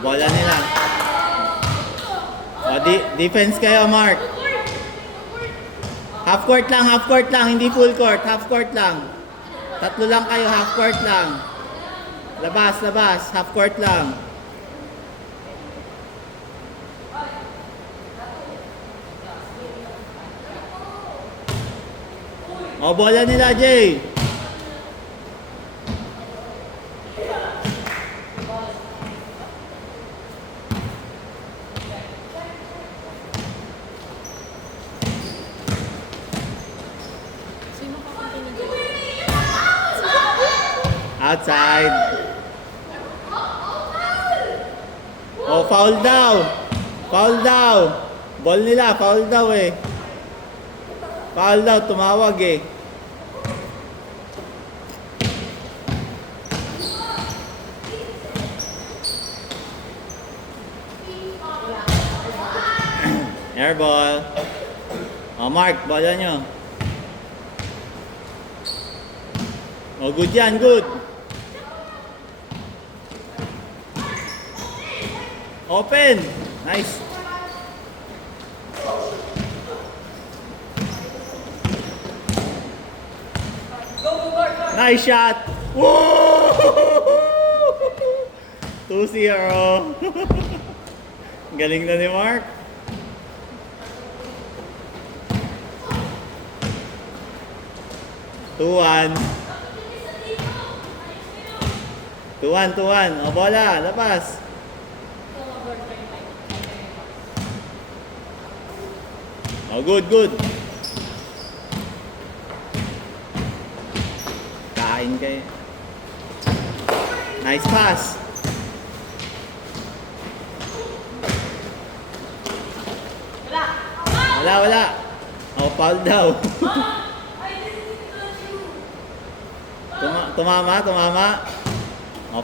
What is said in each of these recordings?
Bola nila. Defense kayo, Mark. Half court lang, hindi full court. Half court lang. Tatlo lang kayo, half court lang. Labas, half court lang. Bola nila, Jay. Outside. Foul daw. Ball nila, foul daw eh. Foul daw, tumawag eh. Airball. Mark, bola nyo. Good yan, good. Open. Nice. Nice shot. Woo! 2-0. Galing na ni Mark. Tuwan. Bola, labas. Good. Kain kayo. Nice pass. Wala. Foul daw. Tumama.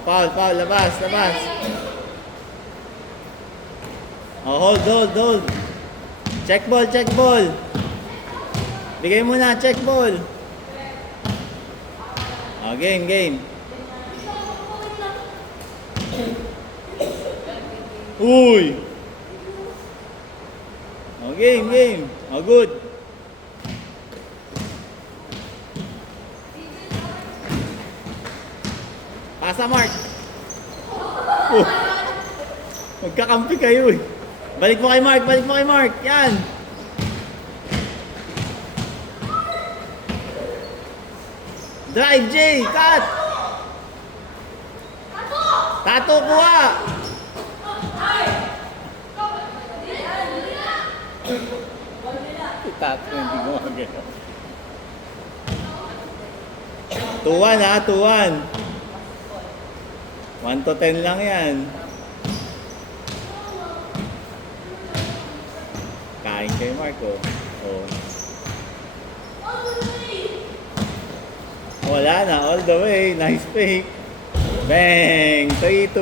Foul, labas. Hold. Check ball. Bigay mo na, check ball. Game. Uy. Game. Good. Pasa, Mark. Magkakampi kayo eh. Balik mo kay Mark. Yan. Drive, Jay. Cut. Tato, kuha. Tato, hindi mo magano. 2-1. 1 to 10 lang yan. Kain kay Marco. Wala na, all the way. Nice fake. Bang! 3-1.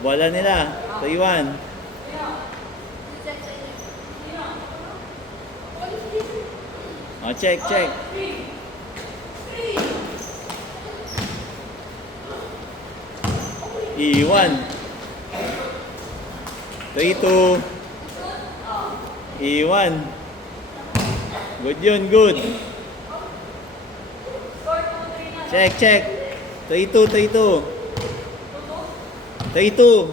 Bola nila. 3-1. Check. Iwan. 3-2. Iwan. Good. Check. 3-2. 3-2.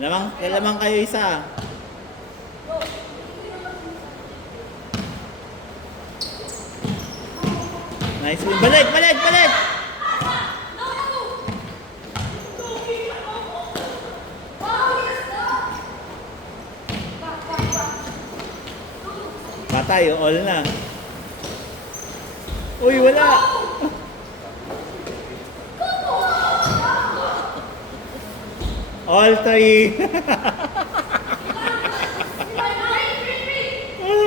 Lamang kayo isa. Nice win. Balik. Patay, all na. Uy, wala. All 3.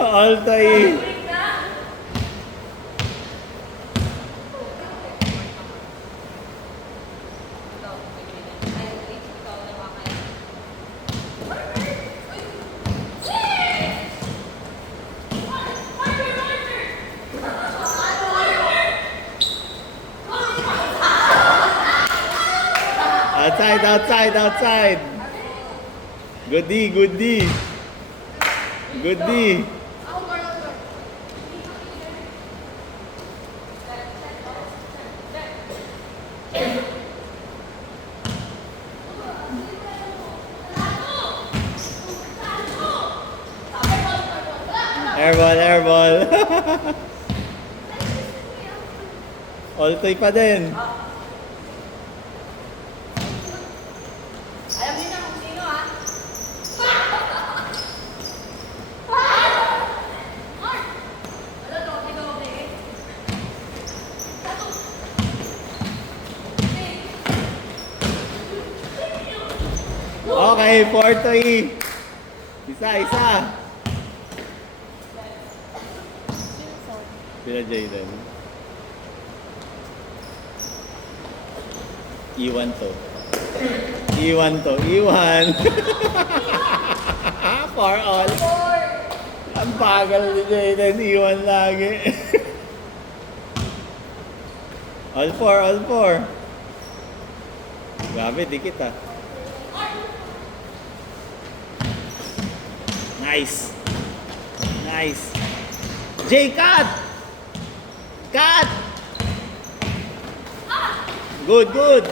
All 3. Outside, outside, outside. Good D, good D. Good D. Airball, airball. All-toy pa din. Alam niyo na kung sino ha? Mark! Ano to? Ikaw, okay? Tato! Okay, 4-3. Isa, isa. Sila Jayden. Iwan to. Iwan to. Iwan. For all. Ang bagal ni Jayden. Iwan lagi. All four, all four. Grabe, dikit ah. Nice. Nice. Jay, cut! Cut! Good, good.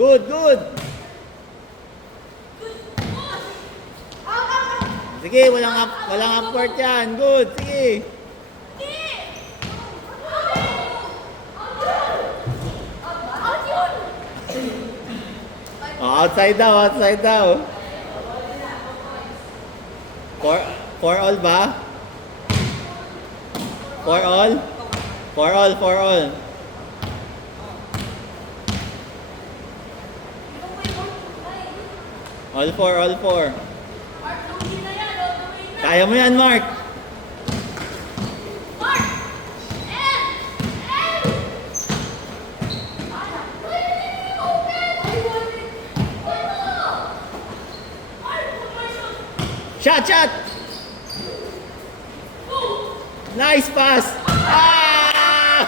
Good, good. Sige, walang upward yan. Good, sige. Oh, outside daw, outside daw. For all ba? For all? For all, for all. All four, all four. Mark, lugi na yan. All the way na. Kaya mo yan, Mark. Mark! N! N! Shot, shot! Nice pass! Ah!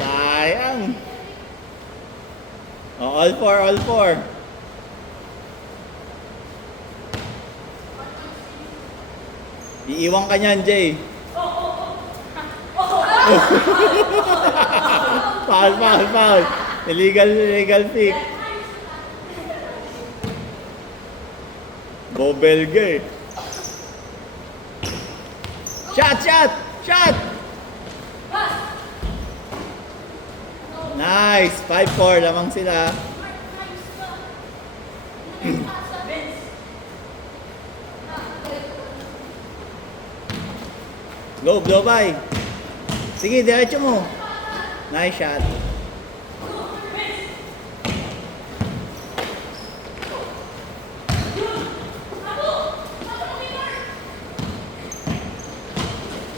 Sayang. Oh, all four, all four. Iiwan ka niyan, Jay. Foul, foul, foul. Illegal, illegal pick. Bobelga eh. Shot, shot, shot! Nice! 5-4, lamang sila. Go, blow by. Sige, diretso mo. Nice shot.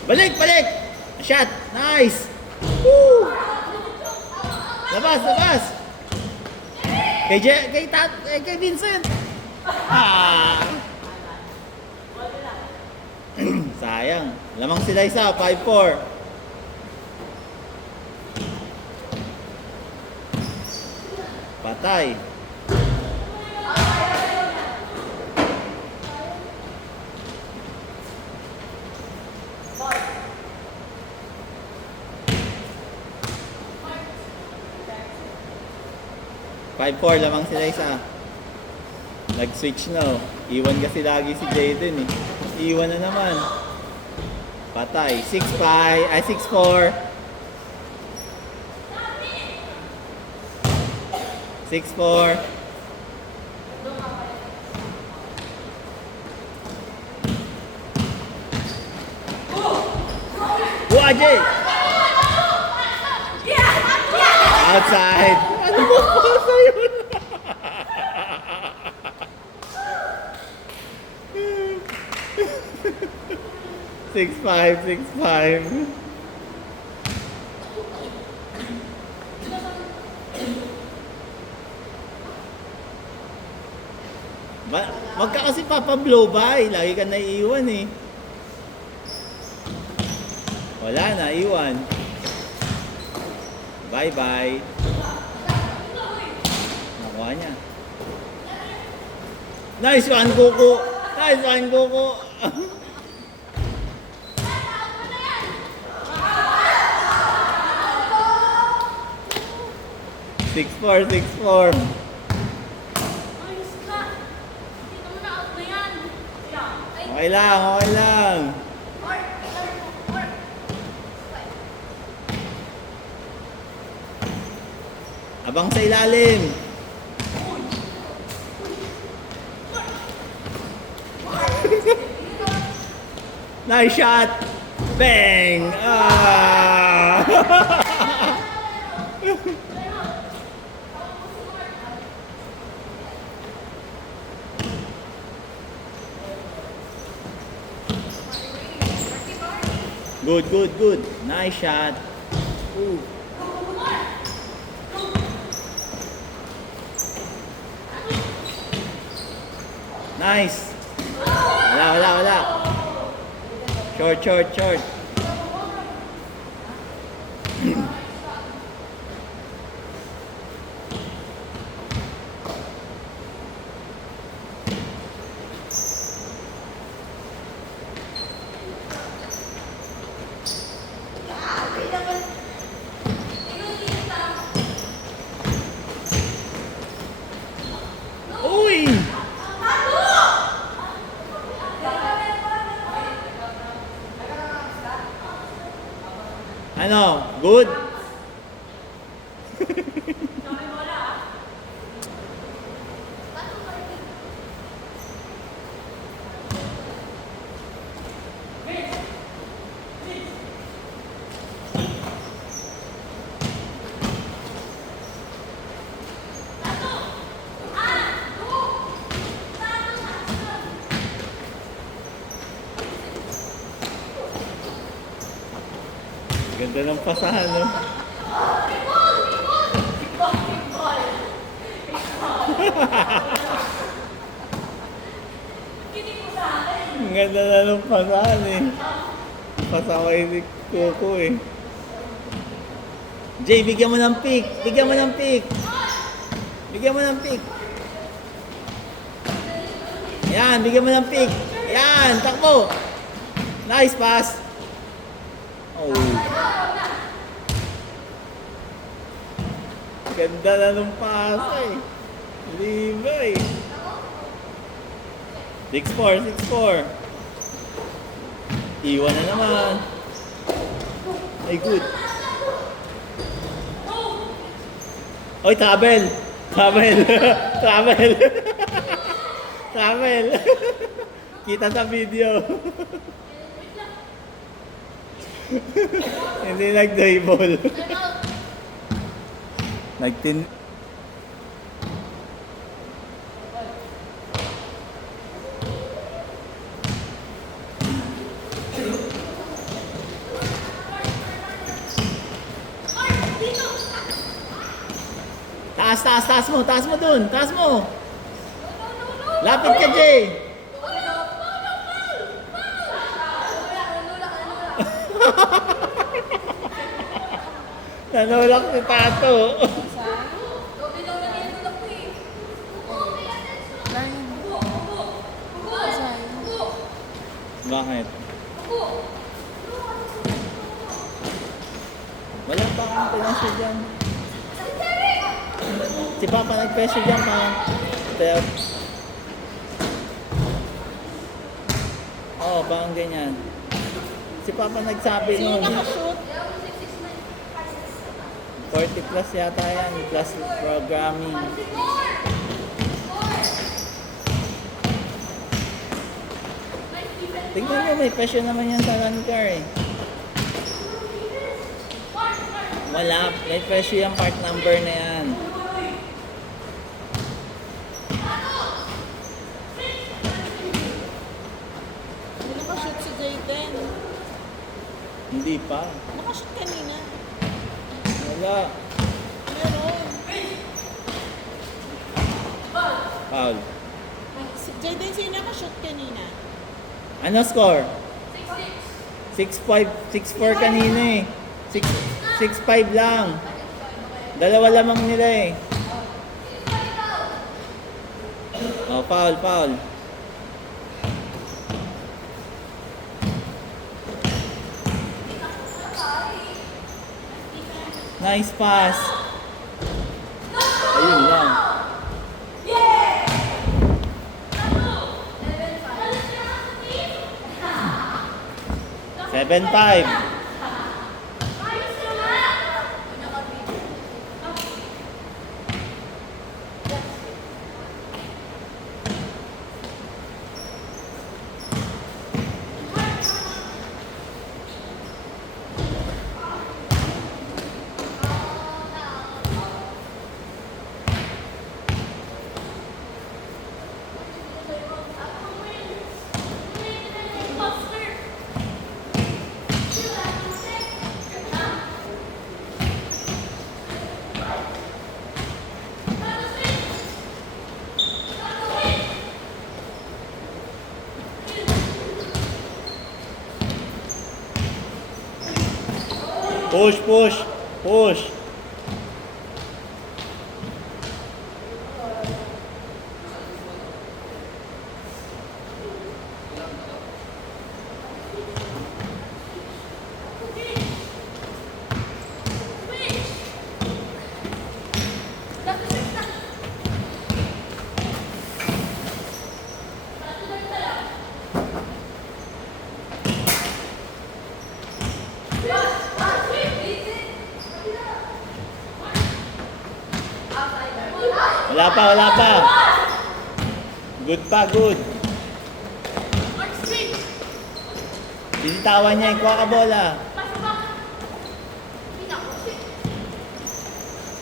Balik, balik! Shot! Nice! Woo! Labas, labas! Kay Vincent! Ah! Sayang. Lamang sila isa, 5-4. Patay. Five four lamang sila isa. Nag-switch na oh. Iwan kasi lagi si Jayden eh. Iwan na naman. Patay. 6-5. Ay, 6-4. 6-4. Buha, Jay! Outside. Ano ba pasa yun? Six five. Wag ka kasi papablow by. Lagi ka naiiwan eh. Wala na, iwan. Bye-bye. Nakuha niya. Nice one, Coco. Nice one, Coco. Six four, 6-4. Ayos ka. Dito mo na out na yan. Ay, Okay lang, okay lang. Mark. Mark. Abang sa ilalim. Nice shot. Bang! Ah! Good, good, good. Nice shot. Ooh. Nice. Wala. Short, short, short. Uy! Ano? Good? Ganda ng pasahan, no? Ang ganda na ng pasahan, eh. Pasaway si Coco, eh. Jay, bigyan mo ng pick. Bigyan mo ng pick. Bigyan mo ng pick. Yan, bigyan mo ng pick. Yan, takbo. Nice pass. Oh. Ganda na ng pasa, eh. Libay. 6-4, 6-4. Iwan na naman. Ay, good. Oy, tabel. Tabel. Tabel. Tabel. Kita sa video. Hindi nag-dribble. Nagtin... Taas mo, taas mo dun, taas mo. Lapit ka, Jay. Nanulak si Tato. Bakit? Wala pa akong pinasya dyan. Si Papa nag-pressure dyan pa. Oo, parang ganyan. Si Papa nagsabi Sino nun. nakashoot? 40 plus yata yan, plus programming. Tingnan nyo, may pressure naman yan sa run car, eh. Wala, may pressure yung part number na yan. May nakashoot si Jayden. Hindi pa. Nakashoot kanina. Wala. Meron. Foul. Si Jayden, sino nakashoot kanina? Ano score? 6-5, 6-4 kanina, eh. 6-5 lang. Dalawa lamang nila eh. Oh, foul, foul. Nice pass. Ayun lang. 7-5. Push, push, push. Wala pa, wala pa. Good pa, good. Binitawan niya yung kuha ka bola.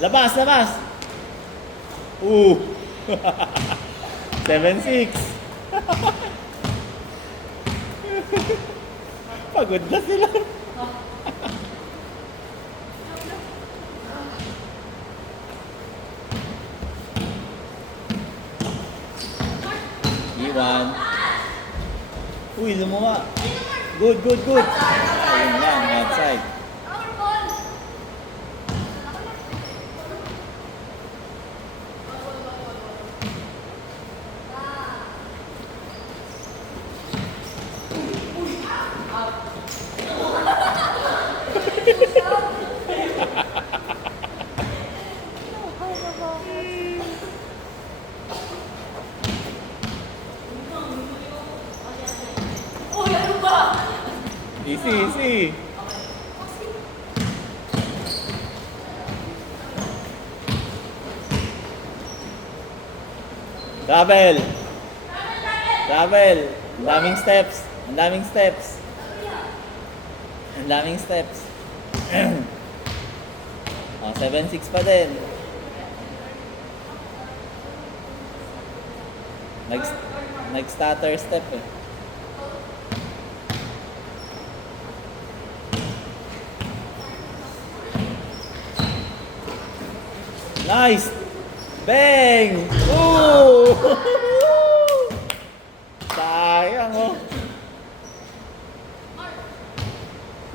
Labas, labas. 7-6. Pagod na sila. Iwan. Uy, lumuha. Good, good, good. Ayun lang, outside. Easy, easy. Travel. Travel. Ang daming steps. Ang daming steps. Ang daming steps. Oh, 7-6 pa din. Nag-stutter step eh. Nice! Bang! Ooh! Sayang oh.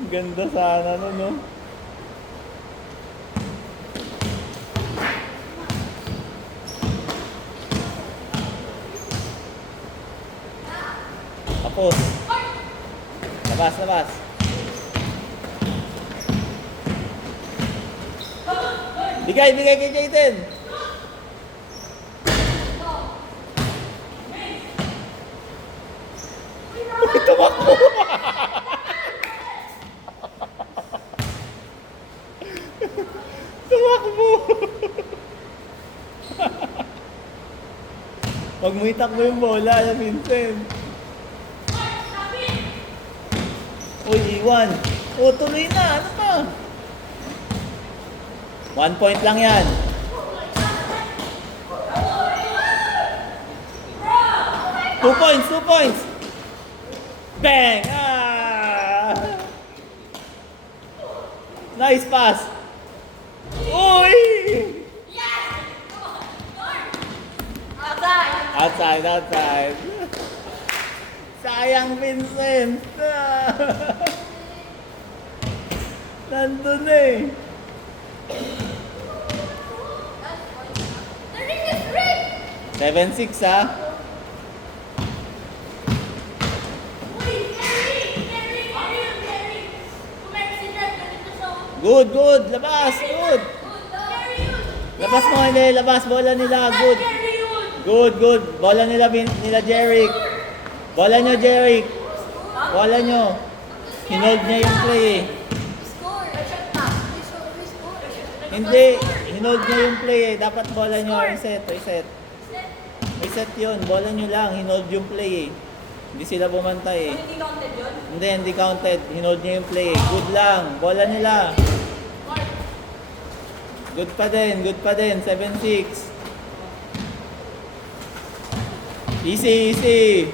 Ganda sana nun no. Tapos. Labas, labas. Bigay, bigay kay Jayden. Uy, tumakbo. Tumakbo. Pag mo itakbo yung bola, Vincent. Uy, iwan. O, tuloy na. Ano pa? 1 point lang yan. Two points, 2 points. Bang! Ah! Nice pass. Uy! Outside, outside. Sayang, Vincent. Nandun eh. 7-6 ha. Uy, Gary! Kumain si Dad, ganito siya. Good, good. Labas, good. Gary yun! Labas mo, hindi. Labas. Bola nila. Good. Gary yun! Good, good. Bola nila, nila Jeric. Bola nyo, Jeric. Bola nyo. Hinold niya yung play eh. Score! Hindi. Hinold niya yung play eh. Dapat bola nyo. Reset, reset. Reset yun. Bola nyo lang. Hinold yung play eh. Hindi sila bumantay eh. Hindi counted yun? Hindi counted. Hinold niya yung play eh. Good lang. Bola nila. Good pa din. Good pa din. 7-6. Easy, easy.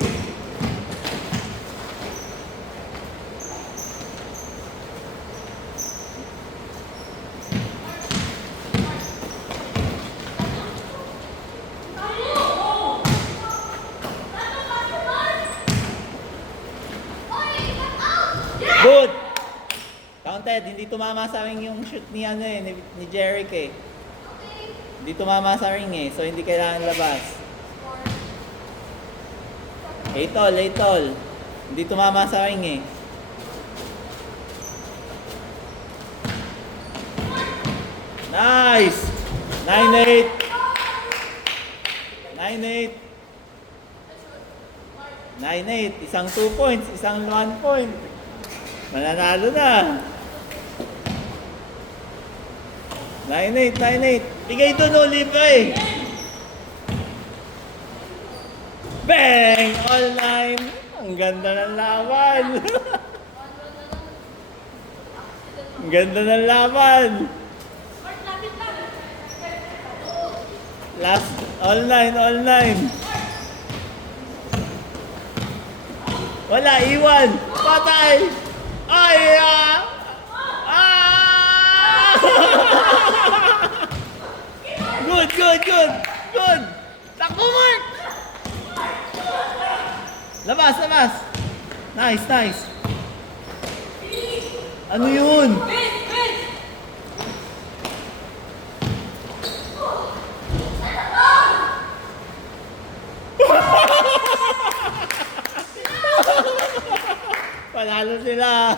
Good! Counted. Hindi tumama sa ring yung shoot ni ano eh, ni Jeric eh. Hindi tumama sa ring eh, so hindi kailangan labas. 8-all, 8-all. Hindi tumama sa ring eh. Nice! 9-8. 9-8. 9-8. Isang 2 points, isang 1 point. Mananalo na. 9-8, 9-8. Bigay doon o, libre. Bang! All 9. Ang ganda ng laban. Ang ganda ng laban. Last, all 9, all 9. Wala, iwan. Patay. Ay, ah! Ah! Good, good, good. Good. Takbo, Mark. Labas, labas. Nice, nice. Ano yun? Panalo sila.